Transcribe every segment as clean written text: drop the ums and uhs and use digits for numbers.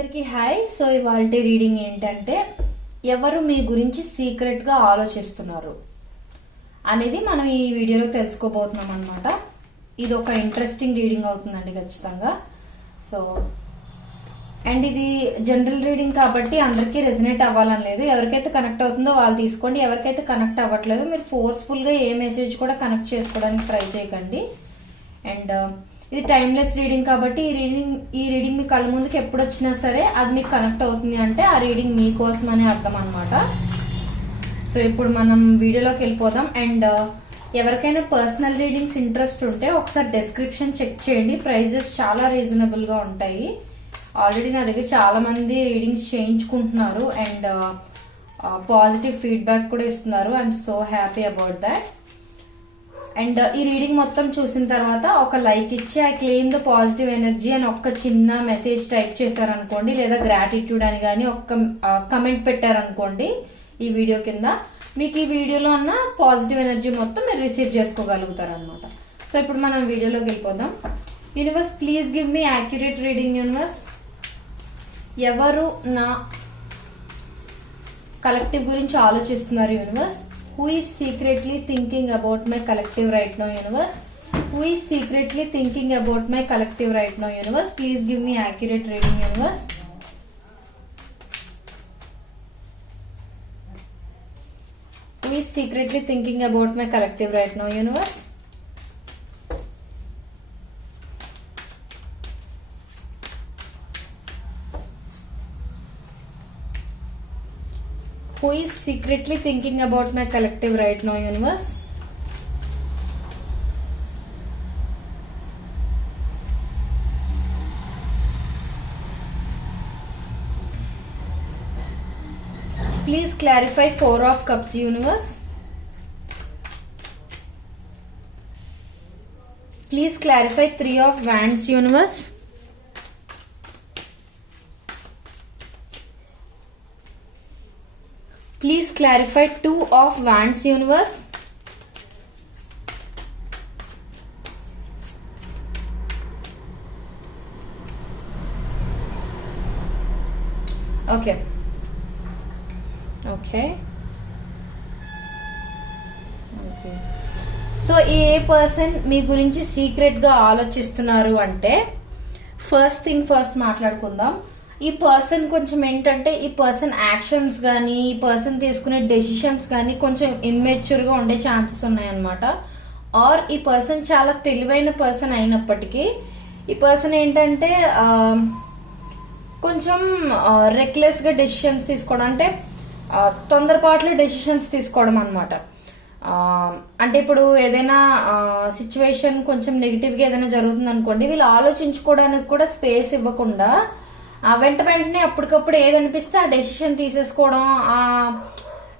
అందరికీ hi. So ఇవాళ reading ఏంటంటే ఎవరు మీ గురించి సీక్రెట్ గా ఆలోచిస్తున్నారు అనేది మనం ఈ వీడియోలో తెలుసుకోబోతున్నాం అనమాట. ఇది ఒక ఇంట్రెస్టింగ్ రీడింగ్ అవుతుందండి ఖచ్చితంగా. సో అండ్ ఇది జనరల్ రీడింగ్ కాబట్టి అందరికీ రెజనేట్ అవ్వాలని లేదు. ఎవరికైతే కనెక్ట్ అవుతుందో వాళ్ళు తీసుకోండి. ఎవరికైతే కనెక్ట్ అవ్వట్లేదు మీరు ఫోర్స్ఫుల్ గా ఏ మెసేజ్ కూడా కనెక్ట్ చేసుకోవడానికి ట్రై చేయకండి. అండ్ ఇది టైమ్లెస్ రీడింగ్ కాబట్టి ఈ రీడింగ్ మీ కళ్ళ ముందుకు ఎప్పుడు వచ్చినా సరే అది మీకు కనెక్ట్ అవుతుంది అంటే ఆ రీడింగ్ మీకోసం అని అర్థం అనమాట. సో ఇప్పుడు మనం వీడియోలోకి వెళ్ళిపోదాం. అండ్ ఎవరికైనా పర్సనల్ రీడింగ్స్ ఇంట్రెస్ట్ ఉంటే ఒకసారి డిస్క్రిప్షన్ చెక్ చేయండి. ప్రైజెస్ చాలా రీజనబుల్ గా ఉంటాయి. ఆల్రెడీ నా దగ్గర చాలా మంది రీడింగ్స్ చేయించుకుంటున్నారు అండ్ పాజిటివ్ ఫీడ్బ్యాక్ కూడా ఇస్తున్నారు. I'm so happy about that. And ఈ రీడింగ్ మొత్తం చూసిన తర్వాత ఒక లైక్ ఇచ్చి I claim the positive energy అని ఒక చిన్న మెసేజ్ టైప్ చేశారనుకోండి, లేదా గ్రాటిట్యూడ్ అని కానీ ఒక కమెంట్ పెట్టారనుకోండి ఈ వీడియో కింద, మీకు ఈ వీడియోలో ఉన్న పాజిటివ్ ఎనర్జీ మొత్తం మీరు రిసీవ్ చేసుకోగలుగుతారు అనమాట. సో ఇప్పుడు మనం వీడియోలోకి వెళ్ళిపోదాం. Universe please give me accurate reading. Universe ఎవరు నా కలెక్టివ్ గురించి ఆలోచిస్తున్నారు? Universe who is secretly thinking about my collective right now? Universe, who is secretly thinking about my collective right now? Universe, please give me accurate reading. Universe, who is secretly thinking about my collective right now? Universe, who is secretly thinking about my collective right now? Universe, please clarify 4 of cups. Universe, please clarify 3 of wands. Universe, please clarify 2 of wands. Universe, okay. So a person మీ గురించి secret గా ఆలోచిస్తున్నారు అంటే first thing first మాట్లాడుకుందాం. ఈ person కొంచెం ఏంటంటే ఈ పర్సన్ యాక్షన్స్ గానీ ఈ పర్సన్ తీసుకునే డెసిషన్స్ గానీ కొంచెం ఇమ్మెచ్యూర్ గా ఉండే ఛాన్సెస్ ఉన్నాయన్నమాట. ఆర్ ఈ పర్సన్ చాలా తెలివైన పర్సన్ అయినప్పటికీ ఈ పర్సన్ ఏంటంటే కొంచెం రెక్లెస్ గా డెసిషన్స్ తీసుకోవడం, అంటే తొందరపాట్లు డెసిషన్స్ తీసుకోవడం అనమాట. అంటే ఇప్పుడు ఏదైనా సిచ్యువేషన్ కొంచెం నెగిటివ్ గా ఏదైనా జరుగుతుంది అనుకోండి, వీళ్ళు ఆలోచించుకోవడానికి కూడా స్పేస్ ఇవ్వకుండా వెంటనే అప్పటికప్పుడు ఏదనిపిస్తే ఆ డెసిషన్ తీసేసుకోవడం, ఆ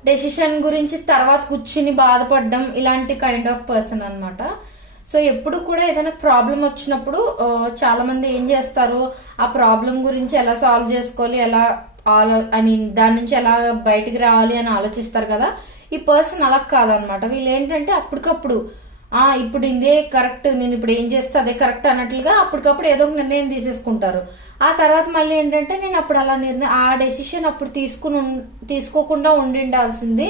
డెసిషన్ గురించి తర్వాత కూర్చుని బాధపడడం, ఇలాంటి కైండ్ ఆఫ్ పర్సన్ అనమాట. సో ఎప్పుడు కూడా ఏదైనా ప్రాబ్లం వచ్చినప్పుడు చాలా మంది ఏం చేస్తారు, ఆ ప్రాబ్లం గురించి ఎలా సాల్వ్ చేసుకోవాలి, ఎలా దాని నుంచి ఎలా బయటికి రావాలి అని ఆలోచిస్తారు కదా. ఈ పర్సన్ అలా కాదనమాట. వీళ్ళు ఏంటంటే అప్పటికప్పుడు ఇప్పుడు ఇదే కరెక్ట్, నేను ఇప్పుడు ఏం చేస్తే అదే కరెక్ట్ అన్నట్లుగా అప్పటికప్పుడు ఏదో ఒక నిర్ణయం తీసేసుకుంటారు. ఆ తర్వాత మళ్ళీ ఏంటంటే నేను అప్పుడు అలా ఆ డెసిషన్ అప్పుడు తీసుకోకుండా ఉండాల్సింది,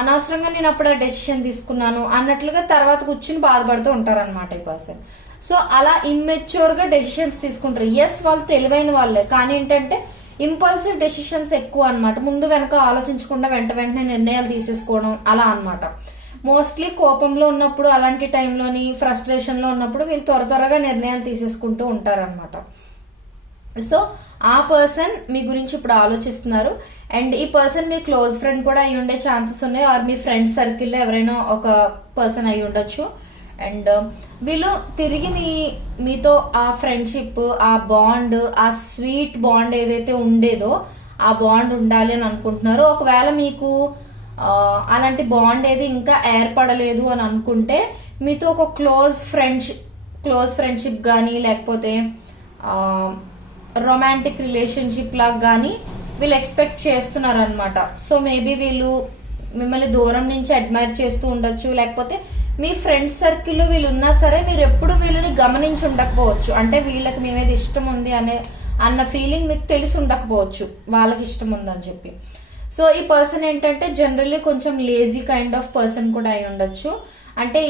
అనవసరంగా నేను అప్పుడు ఆ డెసిషన్ తీసుకున్నాను అన్నట్లుగా తర్వాత కూర్చుని బాధపడుతూ ఉంటారు అనమాట ఈ పర్సన్. సో అలా ఇమ్మెచ్యూర్ గా డెసిషన్స్ తీసుకుంటారు. ఎస్ వాళ్ళు తెలివైన వాళ్ళే, కానీ ఏంటంటే ఇంపల్సివ్ డెసిషన్స్ ఎక్కువ అనమాట. ముందు వెనక ఆలోచించకుండా వెంటనే నిర్ణయాలు తీసేసుకోవడం అలా అనమాట. మోస్ట్లీ కోపంలో ఉన్నప్పుడు, అలాంటి టైంలోని ఫ్రస్ట్రేషన్ లో ఉన్నప్పుడు వీళ్ళు త్వరగా నిర్ణయాలు తీసేసుకుంటూ ఉంటారు అనమాట. సో ఆ పర్సన్ మీ గురించి ఇప్పుడు ఆలోచిస్తున్నారు. అండ్ ఈ పర్సన్ మీ క్లోజ్ ఫ్రెండ్ కూడా అయి ఉండే ఛాన్సెస్ ఉన్నాయి, ఆర్ మీ ఫ్రెండ్ సర్కిల్లో ఎవరైనా ఒక పర్సన్ అయి ఉండొచ్చు. అండ్ వీళ్ళు తిరిగి మీతో ఆ ఫ్రెండ్షిప్, ఆ బాండ్, ఆ స్వీట్ బాండ్ ఏదైతే ఉండేదో ఆ బాండ్ ఉండాలి అని అనుకుంటున్నారు. ఒకవేళ మీకు అలాంటి బాండ్ ఏది ఇంకా ఏర్పడలేదు అని అనుకుంటే మీతో ఒక క్లోజ్ ఫ్రెండ్షిప్ కానీ లేకపోతే రొమాంటిక్ రిలేషన్షిప్ లాగా కానీ వీళ్ళు ఎక్స్పెక్ట్ చేస్తున్నారు అనమాట. సో మేబీ వీళ్ళు మిమ్మల్ని దూరం నుంచి అడ్మైర్ చేస్తూ ఉండొచ్చు, లేకపోతే మీ ఫ్రెండ్స్ సర్కిల్లో వీళ్ళు ఉన్నా సరే మీరు ఎప్పుడు వీళ్ళని గమనించి ఉండకపోవచ్చు. అంటే వీళ్ళకి మీ మీద ఇష్టం ఉంది అన్న ఫీలింగ్ మీకు తెలిసి ఉండకపోవచ్చు వాళ్ళకి ఇష్టం ఉందని చెప్పి. సో ఈ పర్సన్ ఏంటంటే జనరల్లీ కొంచెం లేజీ కైండ్ ఆఫ్ పర్సన్ కూడా అయి ఉండొచ్చు. అంటే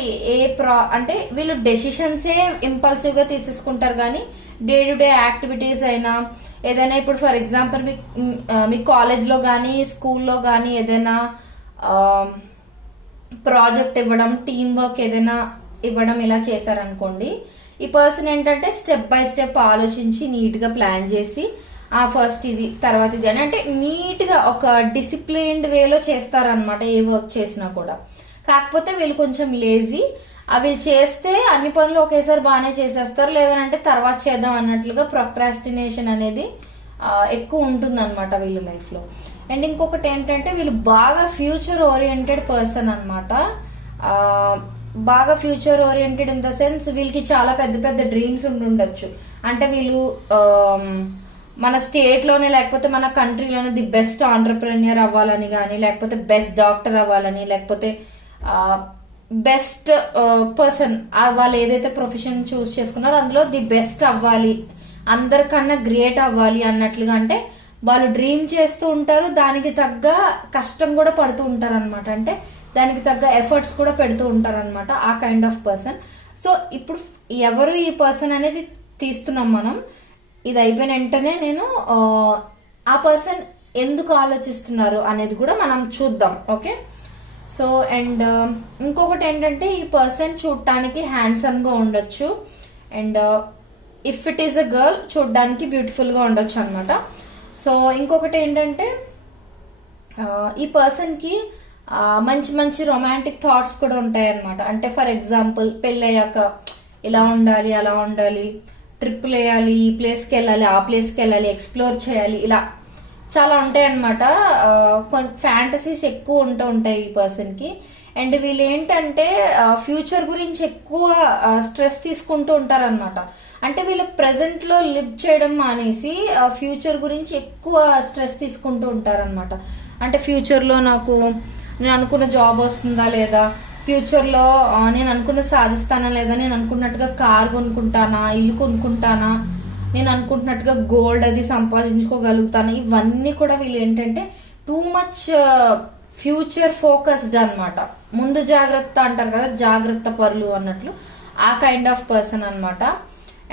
అంటే వీళ్ళు డెసిషన్సే ఇంపల్సివ్ గా తీసేసుకుంటారు, కానీ డే టు డే యాక్టివిటీస్ అయినా ఏదైనా, ఇప్పుడు ఫర్ ఎగ్జాంపుల్ మీ కాలేజ్ లో కానీ స్కూల్లో కానీ ఏదైనా ప్రాజెక్ట్ ఇవ్వడం, టీమ్ వర్క్ ఏదైనా ఇవ్వడం ఇలా చేశారనుకోండి, ఈ పర్సన్ ఏంటంటే స్టెప్ బై స్టెప్ ఆలోచించి నీట్ గా ప్లాన్ చేసి ఫస్ట్ ఇది తర్వాత ఇది అని, అంటే నీట్ గా ఒక డిసిప్లైన్డ్ వేలో చేస్తారనమాట ఏ వర్క్ చేసినా కూడా. కాకపోతే వీళ్ళు కొంచెం లేజీ, అవి చేస్తే అన్ని పనులు ఒకేసారి బాగానే చేసేస్తారు, లేదంటే తర్వాత చేద్దాం అన్నట్లుగా ప్రొక్రాస్టినేషన్ అనేది ఎక్కువ ఉంటుంది అనమాట వీళ్ళ లైఫ్ లో. అండ్ ఇంకొకటి ఏంటంటే వీళ్ళు బాగా ఫ్యూచర్ ఓరియంటెడ్ పర్సన్ అనమాట. బాగా future oriented in the sense వీళ్ళకి చాలా పెద్ద పెద్ద డ్రీమ్స్ ఉండుండొచ్చు. అంటే వీళ్ళు మన స్టేట్ లోనే లేకపోతే మన కంట్రీలోనే ది బెస్ట్ ఆంటర్ప్రెన్యూర్ అవ్వాలని కానీ, లేకపోతే బెస్ట్ డాక్టర్ అవ్వాలని, లేకపోతే బెస్ట్ పర్సన్ వాళ్ళు ఏదైతే ప్రొఫెషన్ చూస్ చేసుకున్నారో అందులో ది బెస్ట్ అవ్వాలి, అందరికన్నా గ్రేట్ అవ్వాలి అన్నట్లుగా. అంటే వాళ్ళు డ్రీమ్ చేస్తూ ఉంటారు, దానికి తగ్గ కష్టం కూడా పడుతూ ఉంటారు అనమాట. అంటే దానికి తగ్గ ఎఫర్ట్స్ కూడా పెడుతూ ఉంటారు అనమాట, ఆ కైండ్ ఆఫ్ పర్సన్. సో ఇప్పుడు ఎవరు ఈ పర్సన్ అనేది తీస్తున్నాం మనం. ఇది అయిపోయిన వెంటనే నేను ఆ పర్సన్ ఎందుకు ఆలోచిస్తున్నారు అనేది కూడా మనం చూద్దాం. ఓకే, సో అండ్ ఇంకొకటి ఏంటంటే ఈ పర్సన్ చూడటానికి హ్యాండ్సమ్ గా ఉండొచ్చు, and if it is a girl చూడడానికి బ్యూటిఫుల్ గా ఉండొచ్చు అనమాట. సో ఇంకొకటి ఏంటంటే ఈ పర్సన్ కి మంచి మంచి రొమాంటిక్ థాట్స్ కూడా ఉంటాయి అనమాట. అంటే ఫర్ ఎగ్జాంపుల్ పెళ్ళయ్యాక ఇలా ఉండాలి, అలా ఉండాలి, ట్రిప్పులు వేయాలి, ఈ ప్లేస్కి వెళ్ళాలి, ఆ ప్లేస్కి వెళ్ళాలి, ఎక్స్ప్లోర్ చేయాలి, ఇలా చాలా ఉంటాయి అనమాట. ఫ్యాంటసీస్ ఎక్కువ ఉంటాయి ఈ పర్సన్ కి. అండ్ వీళ్ళు ఏంటంటే ఫ్యూచర్ గురించి ఎక్కువ స్ట్రెస్ తీసుకుంటూ ఉంటారనమాట. అంటే వీళ్ళు ప్రెసెంట్ లో లివ్ చేయడం మానేసి ఫ్యూచర్ గురించి ఎక్కువ స్ట్రెస్ తీసుకుంటూ ఉంటారనమాట. అంటే ఫ్యూచర్ లో నేను అనుకున్న జాబ్ వస్తుందా లేదా, ఫ్యూచర్ లో నేను అనుకున్న సాధిస్తానా లేదా, నేను అనుకున్నట్టుగా కార్ కొనుక్కుంటానా, ఇల్లు కొనుక్కుంటానా, నేను అనుకుంటున్నట్టుగా గోల్డ్ అది సంపాదించుకోగలుగుతాను, ఇవన్నీ కూడా వీళ్ళు ఏంటంటే టూ మచ్ ఫ్యూచర్ ఫోకస్డ్ అనమాట. ముందు జాగ్రత్త అంటారు కదా, జాగ్రత్త పరులు అన్నట్లు, ఆ కైండ్ ఆఫ్ పర్సన్ అనమాట.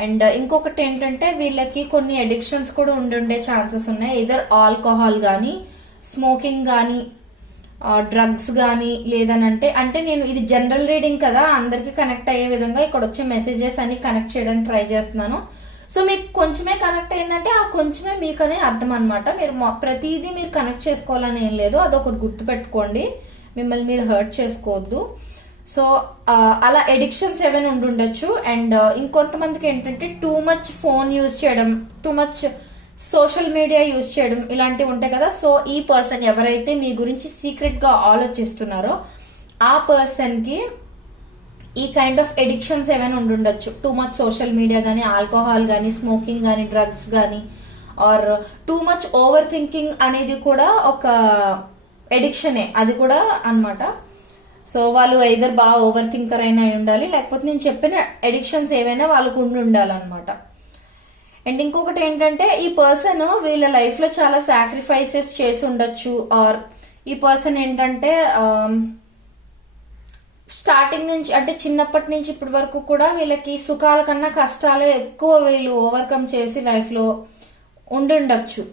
అండ్ ఇంకొకటి ఏంటంటే వీళ్ళకి కొన్ని అడిక్షన్స్ కూడా ఉండే ఛాన్సెస్ ఉన్నాయి. ఇదర్ ఆల్కహాల్ గానీ, స్మోకింగ్ గానీ, డ్రగ్స్ గానీ, లేదనంటే అంటే నేను ఇది జనరల్ రీడింగ్ కదా, అందరికి కనెక్ట్ అయ్యే విధంగా ఇక్కడ వచ్చే మెసేజెస్ అన్ని కనెక్ట్ చేయడానికి ట్రై చేస్తున్నాను. సో మీకు కొంచెమే కనెక్ట్ అయిందంటే ఆ కొంచెమే మీకనే అర్థం అనమాట. మీరు ప్రతిదీ మీరు కనెక్ట్ చేసుకోవాలని ఏం లేదు, అదొకటి గుర్తు పెట్టుకోండి, మిమ్మల్ని మీరు హర్ట్ చేసుకోవద్దు. సో అలా ఎడిక్షన్స్ ఏమైనా ఉండుండొచ్చు. అండ్ ఇంకొంతమందికి ఏంటంటే టూ మచ్ ఫోన్ యూజ్ చేయడం, two much social media use చేయడం, ఇలాంటివి ఉంటాయి కదా. సో ఈ పర్సన్ ఎవరైతే మీ గురించి సీక్రెట్ గా ఆలోచిస్తున్నారో ఆ పర్సన్ కి ఈ కైండ్ ఆఫ్ ఎడిక్షన్స్ ఏమైనా ఉండుండొచ్చు. టూ మచ్ సోషల్ మీడియా గానీ, ఆల్కహాల్ గానీ, స్మోకింగ్ గానీ, డ్రగ్స్ గానీ, or too much overthinking అనేది కూడా ఒక ఎడిక్షనే, అది కూడా అన్నమాట. సో వాళ్ళు ఐదర్ బాగా ఓవర్ థింకర్ అయినా ఉండాలి, లేకపోతే నేను చెప్పిన ఎడిక్షన్స్ ఏవైనా వాళ్ళకు ఉండాలన్నమాట. అండ్ ఇంకొకటి ఏంటంటే ఈ పర్సన్ వీళ్ళ లైఫ్ లో చాలా సాక్రిఫైసెస్ చేసి ఉండొచ్చు, ఆర్ ఈ పర్సన్ ఏంటంటే స్టార్టింగ్ నుంచి అంటే చిన్నప్పటి నుంచి ఇప్పటి వరకు కూడా వీళ్ళకి సుఖాల కన్నా కష్టాలే ఎక్కువ వీళ్ళు ఓవర్కమ్ చేసి లైఫ్ లో ఉండుండొచ్చు.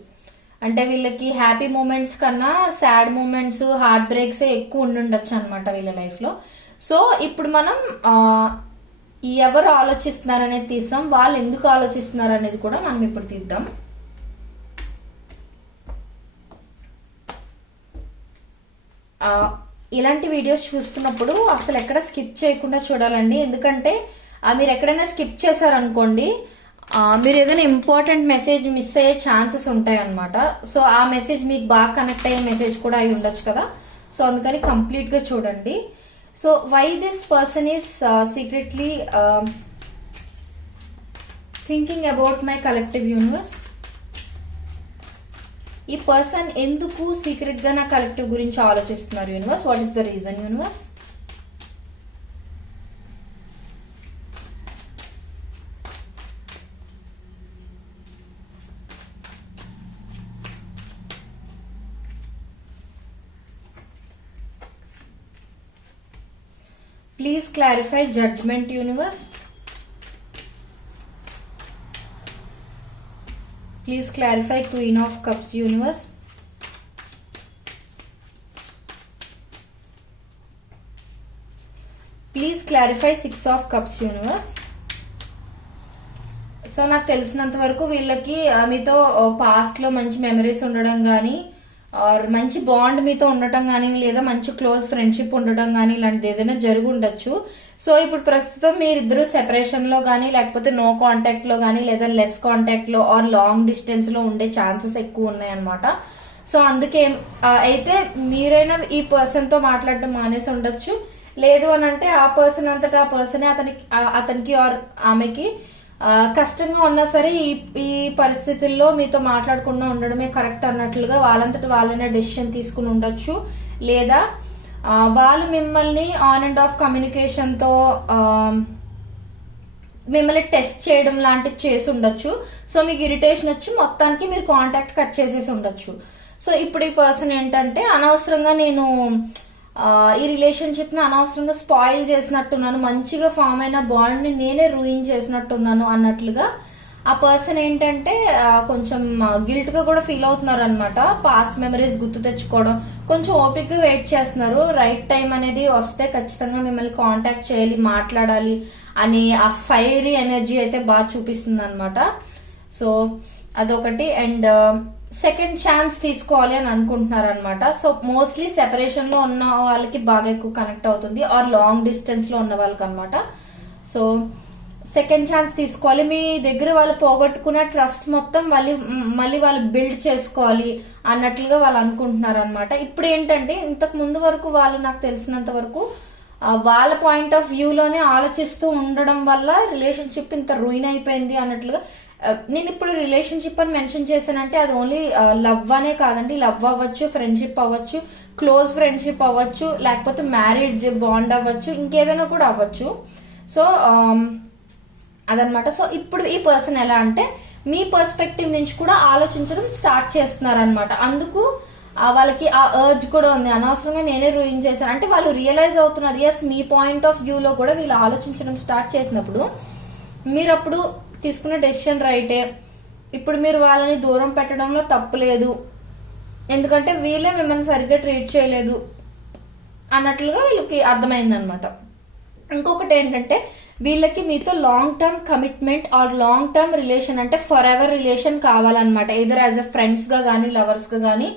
అంటే వీళ్ళకి హ్యాపీ మూమెంట్స్ కన్నా సాడ్ మూమెంట్స్, హార్ట్ బ్రేక్స్ ఎక్కువ ఉండుండొచ్చు అనమాట వీళ్ళ లైఫ్ లో. సో ఇప్పుడు మనం ఎవరు ఆలోచిస్తున్నారు అనేది తీసాం, వాళ్ళు ఎందుకు ఆలోచిస్తున్నారు అనేది కూడా మనం ఇప్పుడు తీద్దాం. ఇలాంటి వీడియోస్ చూస్తున్నప్పుడు అసలు ఎక్కడ స్కిప్ చేయకుండా చూడాలండి. ఎందుకంటే మీరు ఎక్కడైనా స్కిప్ చేశారనుకోండి, మీరు ఏదైనా ఇంపార్టెంట్ మెసేజ్ మిస్ అయ్యే ఛాన్సెస్ ఉంటాయి అనమాట. సో ఆ మెసేజ్ మీకు బాగా కనెక్ట్ అయ్యే మెసేజ్ కూడా అయి ఉండొచ్చు కదా. సో అందుకని కంప్లీట్ గా చూడండి. So why this person is secretly thinking about my collective universe. ఈ పర్సన్ ఎందుకు సీక్రెట్ గా నా కలెక్టివ్ గురించి ఆలోచిస్తున్నారు universe? What is the reason universe? Please clarify judgement universe. Please clarify queen of cups universe. Please clarify 6 of cups universe. So నాకు తెలిసినంత వరకు వీళ్ళకి మీతో పాస్ట్ లో మంచి మెమరీస్ ఉండడం కానీ, ఆర్ మంచి బాండ్ మీతో ఉండటం కానీ, లేదా మంచి క్లోజ్ ఫ్రెండ్షిప్ ఉండటం కానీ ఇలాంటిది ఏదైనా జరిగి ఉండొచ్చు. సో ఇప్పుడు ప్రస్తుతం మీరిద్దరు సెపరేషన్ లో కానీ, లేకపోతే నో కాంటాక్ట్ లో కానీ, లేదా లెస్ కాంటాక్ట్ లో ఆర్ లాంగ్ డిస్టెన్స్ లో ఉండే ఛాన్సెస్ ఎక్కువ ఉన్నాయన్నమాట. సో అందుకే అయితే మీరైనా ఈ పర్సన్ తో మాట్లాడటం మానేసి ఉండొచ్చు. లేదు అని అంటే ఆ పర్సన్ అంతటా ఆ పర్సనే అతనికి ఆర్ ఆమెకి కష్టంగా ఉన్నా సరే ఈ పరిస్థితుల్లో మీతో మాట్లాడకుండా ఉండడమే కరెక్ట్ అన్నట్లుగా వాళ్ళంతట వాళ్ళనే డెసిషన్ తీసుకుని ఉండొచ్చు. లేదా వాళ్ళు మిమ్మల్ని ఆన్ అండ్ ఆఫ్ కమ్యూనికేషన్ తో మిమ్మల్ని టెస్ట్ చేయడం లాంటివి చేసి ఉండొచ్చు. సో మీకు ఇరిటేషన్ వచ్చి మొత్తానికి మీరు కాంటాక్ట్ కట్ చేసేసి ఉండొచ్చు. సో ఇప్పుడు ఈ పర్సన్ ఏంటంటే అనవసరంగా నేను ఈ రిలేషన్షిప్ ని అనవసరంగా స్పాయిల్ చేసినట్టున్నాను, మంచిగా ఫామ్ అయిన బాండ్ ని నేనే రూయిన్ చేసినట్టున్నాను అన్నట్లుగా ఆ పర్సన్ ఏంటంటే కొంచెం గిల్ట్ గా కూడా ఫీల్ అవుతున్నారు అనమాట. పాస్ట్ మెమరీస్ గుర్తు తెచ్చుకోవడం, కొంచెం ఓపిక్ గా వెయిట్ చేస్తున్నారు. రైట్ టైం అనేది వస్తే ఖచ్చితంగా మిమ్మల్ని కాంటాక్ట్ చేయాలి, మాట్లాడాలి అని ఆ ఫైరీ ఎనర్జీ అయితే బాగా చూపిస్తుంది అనమాట. సో అదొకటి. అండ్ సెకండ్ ఛాన్స్ తీసుకోవాలి అని అనుకుంటున్నారు అనమాట. సో మోస్ట్లీ సెపరేషన్ లో ఉన్న వాళ్ళకి బాగా ఎక్కువ కనెక్ట్ అవుతుంది, ఆర్ లాంగ్ డిస్టెన్స్ లో ఉన్న వాళ్ళకి అనమాట. సో సెకండ్ ఛాన్స్ తీసుకోవాలి, మీ దగ్గర వాళ్ళు పోగొట్టుకున్న ట్రస్ట్ మొత్తం మళ్ళీ వాళ్ళు బిల్డ్ చేసుకోవాలి అన్నట్లుగా వాళ్ళు అనుకుంటున్నారు అనమాట. ఇప్పుడు ఏంటంటే ఇంతకు ముందు వరకు వాళ్ళు నాకు తెలిసినంత వరకు వాళ్ళ పాయింట్ ఆఫ్ వ్యూలోనే ఆలోచిస్తూ ఉండడం వల్ల రిలేషన్షిప్ ఇంత రూయిన్ అయిపోయింది అన్నట్లుగా. నేను ఇప్పుడు రిలేషన్షిప్ అని మెన్షన్ చేశానంటే అది ఓన్లీ లవ్ అనే కాదండి. లవ్ అవ్వచ్చు, ఫ్రెండ్షిప్ అవ్వచ్చు, క్లోజ్ ఫ్రెండ్షిప్ అవ్వచ్చు, లేకపోతే మ్యారేజ్ బాండ్ అవ్వచ్చు, ఇంకేదైనా కూడా అవ్వచ్చు. సో అదనమాట. సో ఇప్పుడు ఈ పర్సన్ ఎలా అంటే మీ పర్స్పెక్టివ్ నుంచి కూడా ఆలోచించడం స్టార్ట్ చేస్తున్నారు అనమాట. అందుకు వాళ్ళకి ఆ అర్జ్ కూడా ఉంది, అనవసరంగా నేనే రూయిన్ చేశాను అంటే వాళ్ళు రియలైజ్ అవుతున్నారు. ఎస్, మీ పాయింట్ ఆఫ్ వ్యూలో కూడా వీళ్ళు ఆలోచించడం స్టార్ట్ చేసినప్పుడు మీరు అప్పుడు తీసుకున్న డెసిషన్ రైటే. ఇప్పుడు మీరు వాళ్ళని దూరం పెట్టడంలో తప్పు లేదు, ఎందుకంటే వీళ్ళే మిమ్మల్ని సరిగ్గా ట్రీట్ చేయలేదు అన్నట్లుగా వీళ్ళకి అర్థమైంది అనమాట. ఇంకొకటి ఏంటంటే వీళ్ళకి మీతో long term commitment or long term relation అంటే ఫర్ ఎవర్ రిలేషన్ కావాలన్నమాట. ఎదర్ యాజ్ ఎ ఫ్రెండ్స్ గా గానీ, లవర్స్ గా గానీ,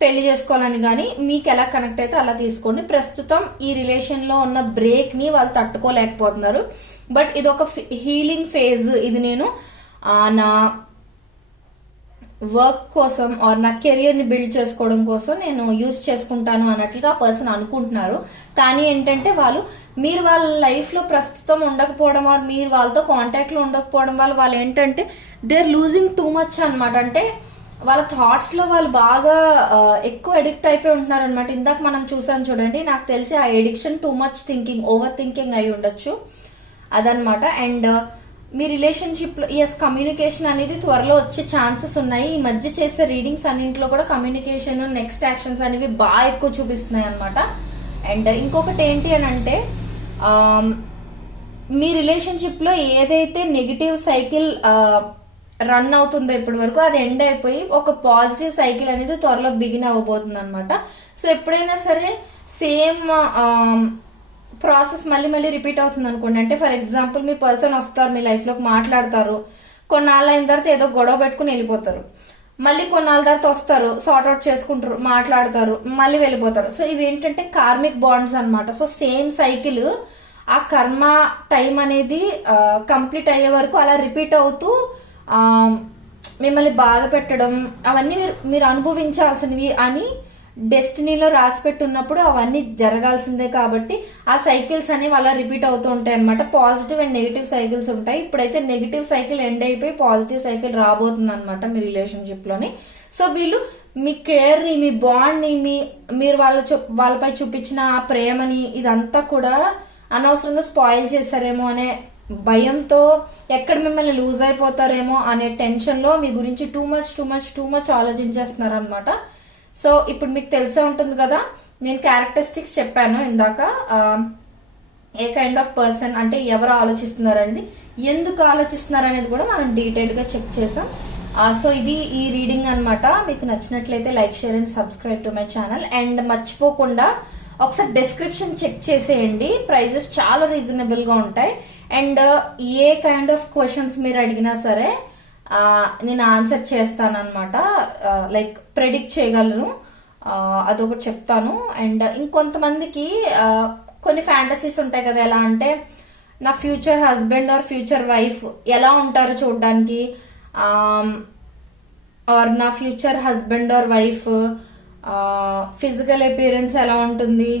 పెళ్లి చేసుకోవాలని గానీ మీకు ఎలా కనెక్ట్ అయితే అలా తీసుకోండి. ప్రస్తుతం ఈ రిలేషన్ లో ఉన్న బ్రేక్ ని వాళ్ళు తట్టుకోలేకపోతున్నారు. బట్ ఇది ఒక హీలింగ్ ఫేజ్. ఇది నేను నా వర్క్ కోసం ఆర్ నా కెరియర్ ని బిల్డ్ చేసుకోవడం కోసం నేను యూజ్ చేసుకుంటాను అన్నట్లుగా ఆ పర్సన్ అనుకుంటున్నారు. కానీ ఏంటంటే మీరు వాళ్ళ లైఫ్ లో ప్రస్తుతం ఉండకపోవడం ఆర్ మీరు వాళ్ళతో కాంటాక్ట్ లో ఉండకపోవడం వల్ల వాళ్ళు ఏంటంటే they are losing too much అనమాట. అంటే వాళ్ళ థాట్స్ లో వాళ్ళు బాగా ఎక్కువ ఎడిక్ట్ అయిపోయి ఉంటున్నారు అనమాట. ఇందాక మనం చూసాం చూడండి, నాకు తెలిసి ఆ addiction too much thinking, over thinking అయి ఉండొచ్చు అదనమాట. అండ్ మీ రిలేషన్షిప్ లో కమ్యూనికేషన్ అనేది త్వరలో వచ్చే ఛాన్సెస్ ఉన్నాయి. ఈ మధ్య చేసే రీడింగ్స్ అన్నింటిలో కూడా కమ్యూనికేషన్, నెక్స్ట్ యాక్షన్స్ అనేవి బాగా ఎక్కువ చూపిస్తున్నాయి అనమాట. అండ్ ఇంకొకటి ఏంటి అని అంటే మీ రిలేషన్షిప్ లో ఏదైతే నెగిటివ్ సైకిల్ రన్ అవుతుందో ఇప్పటి వరకు అది ఎండ్ అయిపోయి ఒక పాజిటివ్ సైకిల్ అనేది త్వరలో బిగిన్ అవ్వబోతుంది అనమాట. సో ఎప్పుడైనా సరే సేమ్ ప్రాసెస్ మళ్ళీ రిపీట్ అవుతుంది అనుకోండి. అంటే ఫర్ ఎగ్జాంపుల్ మీ పర్సన్ వస్తారు, మీ లైఫ్ లోకి మాట్లాడతారు, కొన్నాళ్ళు అయిన తర్వాత ఏదో గొడవ పెట్టుకుని వెళ్ళిపోతారు, మళ్ళీ కొన్నాళ్ళ తర్వాత వస్తారు, సార్ట్అవుట్ చేసుకుంటారు, మాట్లాడతారు, మళ్ళీ వెళ్ళిపోతారు. సో ఇవి ఏంటంటే కార్మిక్ బాండ్స్ అనమాట. సో సేమ్ సైకిల్ ఆ కర్మ టైం అనేది కంప్లీట్ అయ్యే వరకు అలా రిపీట్ అవుతూ మిమ్మల్ని బాధ పెట్టడం అవన్నీ మీరు అనుభవించాల్సినవి అని డెస్టినీలో రాసిపెట్టి ఉన్నప్పుడు అవన్నీ జరగాల్సిందే. కాబట్టి ఆ సైకిల్స్ అనేవి అలా రిపీట్ అవుతూ ఉంటాయి అనమాట. పాజిటివ్ అండ్ నెగిటివ్ సైకిల్స్ ఉంటాయి. ఇప్పుడైతే నెగిటివ్ సైకిల్ ఎండ్ అయిపోయి పాజిటివ్ సైకిల్ రాబోతుంది అనమాట మీ రిలేషన్షిప్ లోని. సో వీళ్ళు మీ కేర్ ని, మీ బాండ్ ని, మీరు వాళ్ళపై చూపించిన ఆ ప్రేమని ఇదంతా కూడా అనవసరంగా స్పాయిల్ చేశారేమో అనే భయంతో, ఎక్కడ మిమ్మల్ని లూజ్ అయిపోతారేమో అనే టెన్షన్ లో మీ గురించి టూ మచ్ ఆలోచించేస్తున్నారు అనమాట. సో ఇప్పుడు మీకు తెలిసే ఉంటుంది కదా, నేను క్యారెక్టరిస్టిక్స్ చెప్పాను ఇందాక. ఏ కైండ్ ఆఫ్ పర్సన్ అంటే ఎవరు ఆలోచిస్తున్నారు అనేది, ఎందుకు ఆలోచిస్తున్నారు అనేది కూడా మనం డీటెయిల్ గా చెక్ చేసాం. సో ఇది ఈ రీడింగ్ అన్నమాట. మీకు నచ్చినట్లయితే like, share and subscribe to my channel. And మర్చిపోకుండా ఒకసారి డిస్క్రిప్షన్ చెక్ చేసేయండి. ప్రైజెస్ చాలా రీజనబుల్ గా ఉంటాయి. And A kind of questions మీరు అడిగినా సరే నేను ఆన్సర్ చేస్తాను అనమాట. లైక్ ప్రెడిక్ట్ చేయగలను, అదొకటి చెప్తాను. అండ్ ఇంకొంతమందికి కొన్ని ఫ్యాంటసీస్ ఉంటాయి కదా, ఎలా అంటే నా future husband or future wife ఎలా ఉంటారో చూడడానికి, ఆర్ నా future husband or wife physical appearance ఎలా ఉంటుంది,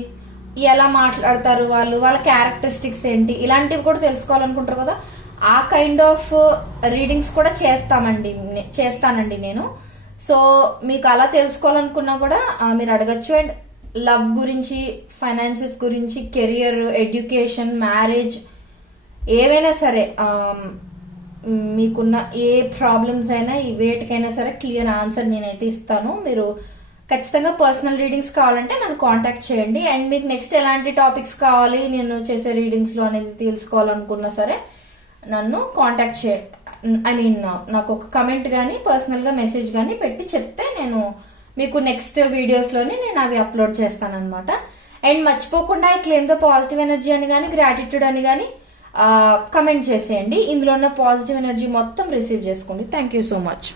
ఎలా మాట్లాడతారు వాళ్ళు, వాళ్ళ క్యారెక్టరిస్టిక్స్ ఏంటి, ఇలాంటివి కూడా తెలుసుకోవాలనుకుంటారు కదా. ఆ కైండ్ ఆఫ్ రీడింగ్స్ కూడా చేస్తానండి నేను. సో మీకు అలా తెలుసుకోవాలనుకున్నా కూడా మీరు అడగచ్చు. అండ్ లవ్ గురించి, ఫైనాన్సెస్ గురించి, కెరియర్, ఎడ్యుకేషన్, మ్యారేజ్, ఏవైనా సరే మీకున్న ఏ ప్రాబ్లమ్స్ అయినా వేటికైనా సరే క్లియర్ ఆన్సర్ నేనైతే ఇస్తాను. మీరు ఖచ్చితంగా పర్సనల్ రీడింగ్స్ కావాలంటే నన్ను కాంటాక్ట్ చేయండి. అండ్ మీకు నెక్స్ట్ ఎలాంటి టాపిక్స్ కావాలి నేను చేసే రీడింగ్స్ లో అనేది తెలుసుకోవాలనుకున్నా సరే నన్ను కాంటాక్ట్ నాకు ఒక కమెంట్ గానీ పర్సనల్ గా మెసేజ్ గానీ పెట్టి చెప్తే నేను మీకు నెక్స్ట్ వీడియోస్ లోని నేను అవి అప్లోడ్ చేస్తాను అనమాట. అండ్ మర్చిపోకుండా ఈ క్లెయిమ్ ద పాజిటివ్ ఎనర్జీ అని కానీ, గ్రాటిట్యూడ్ అని కానీ కమెంట్ చేసేయండి. ఇందులో ఉన్న పాజిటివ్ ఎనర్జీ మొత్తం రిసీవ్ చేసుకోండి. Thank you so much.